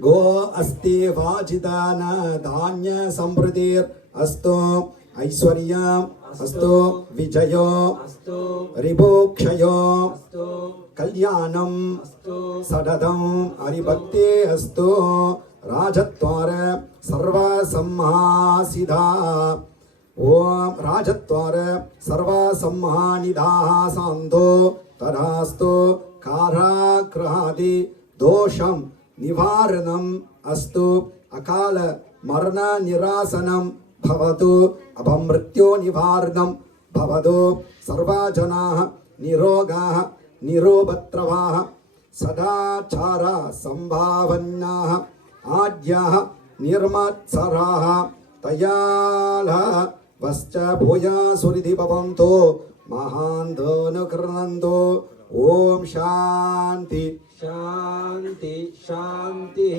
गो अस्ति वाजिदा न धान्य समृद्धिर् अस्तु ऐश्वर्यम् अस्तु विजयो रिभोक्षयो कल्याणम् सततं हरिभक्ति अस्तु राजद्वार सर्वसम्मासिधा ओम राजद्वार सर्वसम्मानिधाः सान्तो तदास्तु कारागृहादि दोषं निवारणम् अस्तु अकाल मरण निरासनं भवतु अपमृत्यो निवारणं भवतु सर्वजनाः निरोगाः निरोपद्रवाः सदाचार संभावन्याः आद्याः निर्मत्सराः तयालः वश्च भूयासुरिति भवन्तो महान्तोऽनुकृण्वन्तो ओम शांति शांति शांतिः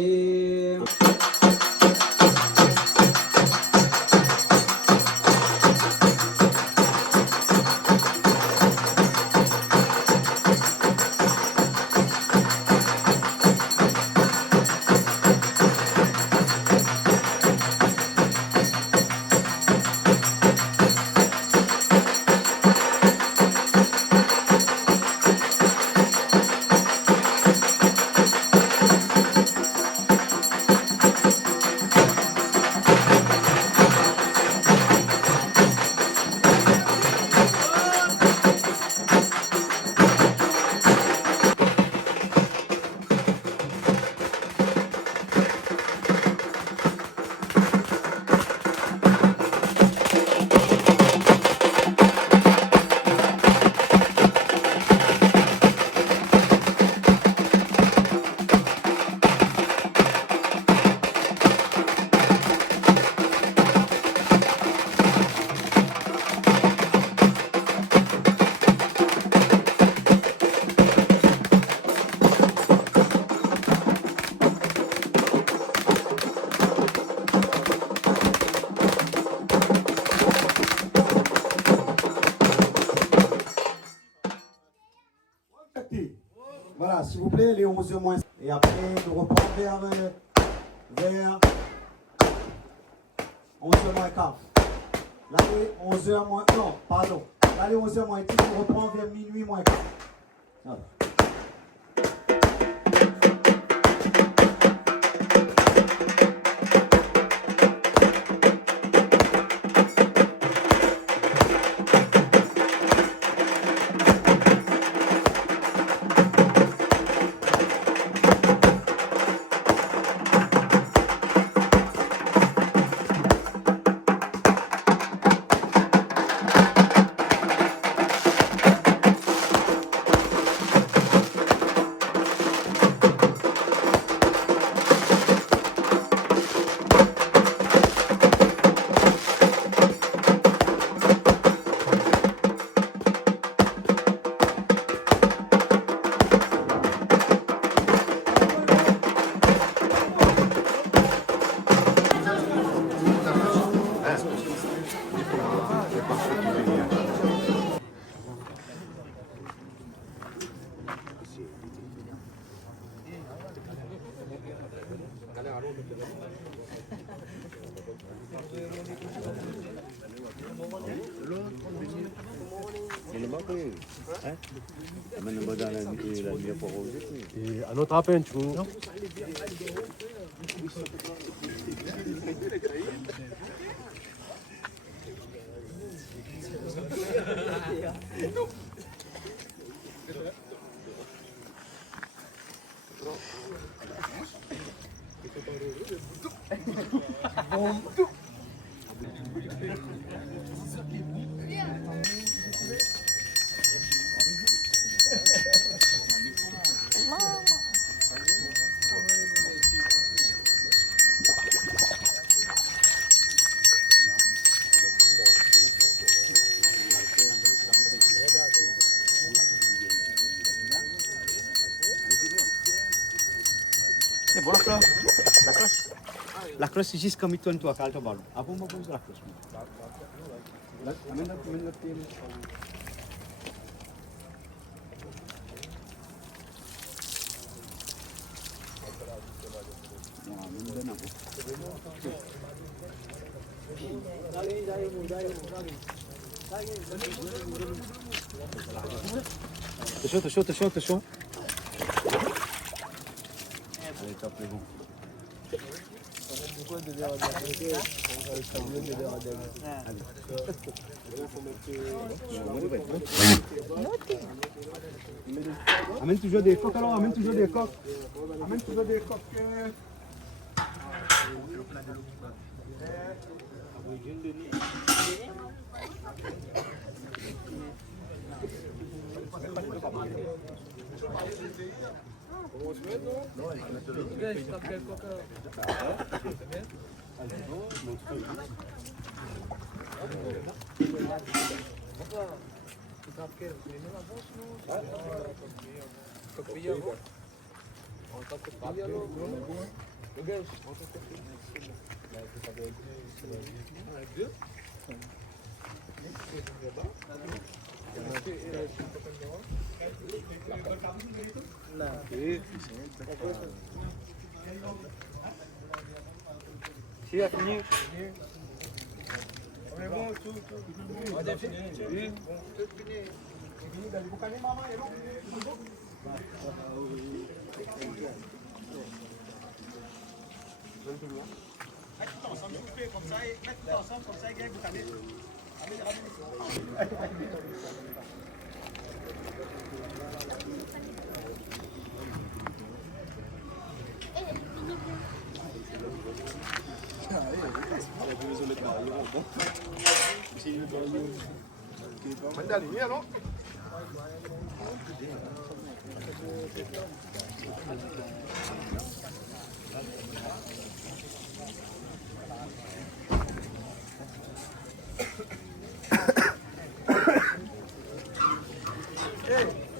Voilà, s'il vous plaît, les 11h moins. Et après, nous reprend vers 11h moins quart. Là, les 11h moins. Non, pardon. Là, les 11h moins 10, on reprend vers minuit moins quart. Voilà. Un autre appel, tu vois. La cloche c'est juste comme il tourne toi, quand tu ballon. Après, on va poser la cloche. Attention. Allez, top, les bons. Amène toujours des coques alors, amène toujours des coques. Si, a fini. On est bon, tout. On a fini. Oui. Tout fini. Vous connaissez maman et l'autre? Mettez tout ensemble, s'il vous plaît, comme ça, mettez tout ensemble, comme ça, vous connaissez.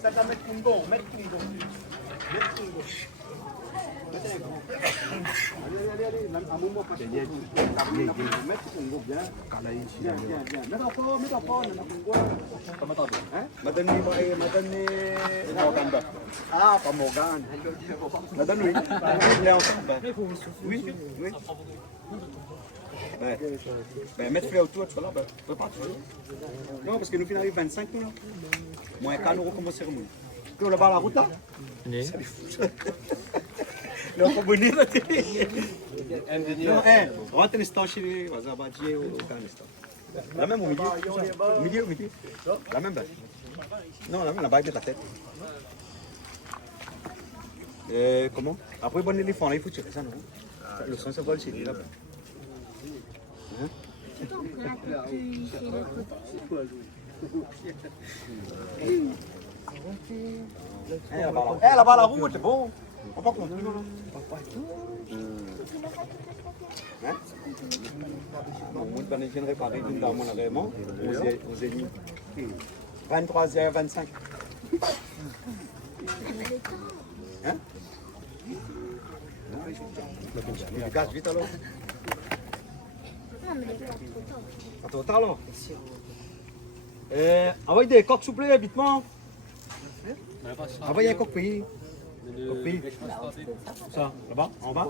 Ça va mettre Congo, mettre Congo. Allez, un moment pas mettre Congo bien. Mets en fort, Madame ah, pas Morgane. Madame oui. Oui. Ben, mettre frère autour, tu vois là, ben, prépare, tu vois. Non, parce que nous finissons arrive 25 nous là. Moins 4 euros comme cérémonie. Puis on va à la route là. Oui. Ça les fout. Non, pas bonne là. Non, on va tenir ce chez les Azerbaïdjanais ou Afghanistan. La même au midi. La même base. Non, la même, la bague de la tête. Comment? Après, bon éléphant, là, il faut tirer ça, non? Le son se vole, c'est dit là-bas. Là-bas, la route, c'est bon. On va continuer. Hein? Non, moi, je viendrai pareil d'une dame en agrément, aux ennemis. 23h25. Hein? Tu casses vite alors? Pas trop tard alors? Envoyez des coques s'il vous plaît, vite-moi. Envoyez un coq pays. Copie. Ça, là-bas, en bas.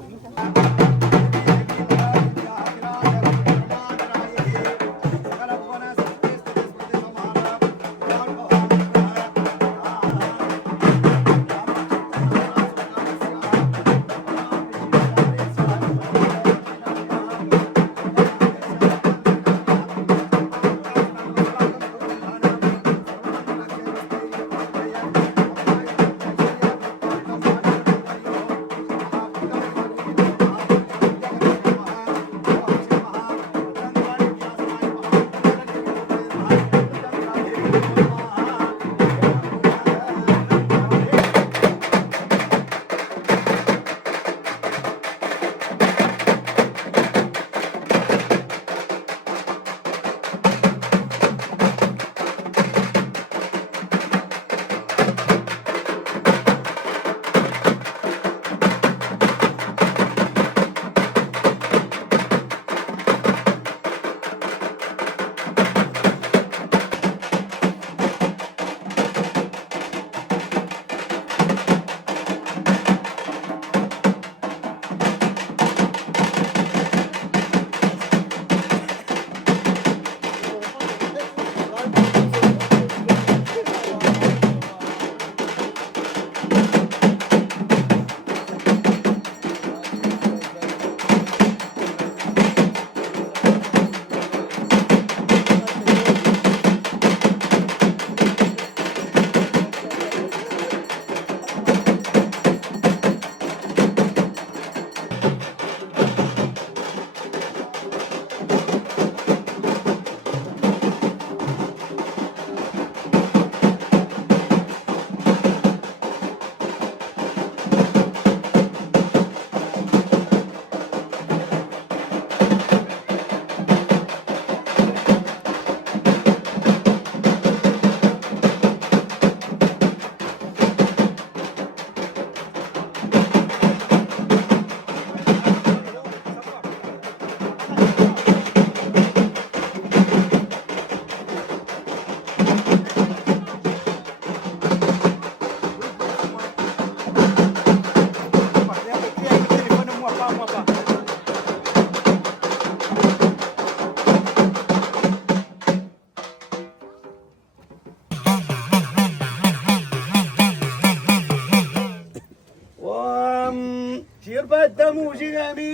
மூஷிகமி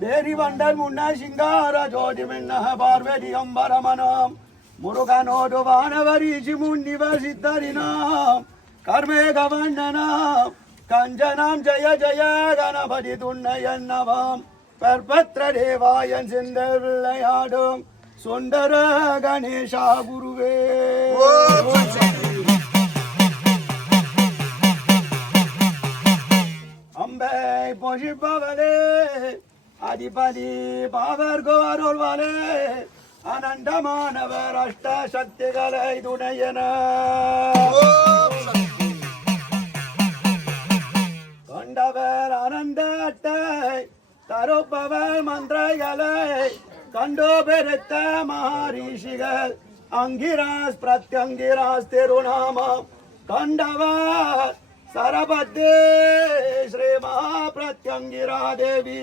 தேரி வண்டல் முன்ன சிங்கார ஜோதி மின்ன பார்வதி அம்பரமனம் முருகனோடு வானவரிஷி முன்னிவசித்தரினாம் கர்மேக வண்ணனாம் கஞ்சனாம் ஜய ஜய கணபதி துண்ணையன்னவாம் பர்பத்ர தேவாயன் சிந்த விளையாடும் சுந்தர கணேசா குருவே அம்பை பொழிப்பவளே அதிபதி பாவர்கோ அருள்வாளே அனண்டமானவர் அஷ்ட சக்திகளை துணையன கொண்டவர் அனந்த அட்டை தருப்பவர் மந்திரங்களை கண்டோ பெருத்த மகரிஷிகள் அங்கிராஸ் பிரத்யங்கிராஸ் திருநாமம் கண்டவர் சரபத்தே ஸ்ரீ மகா பிரத்யங்கிரா தேவி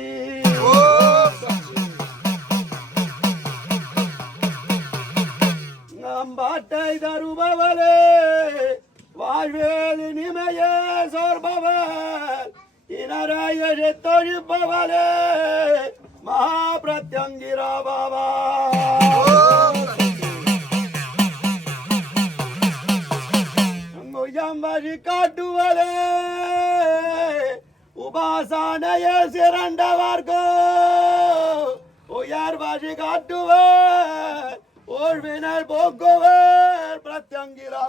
பாட்டை தருபவளே வாழ்வேல் இனிமைய சோர்பவர் இனராய தொழிப்பவளே மகா பிரத்யங்கிரா பாபா வழி காட்டுவளே உபாசனைய சிறந்தவர்கோ உயர் வழி காட்டுவர் ஓழ்வினர் போக்குவர் பிரத்யங்கிரா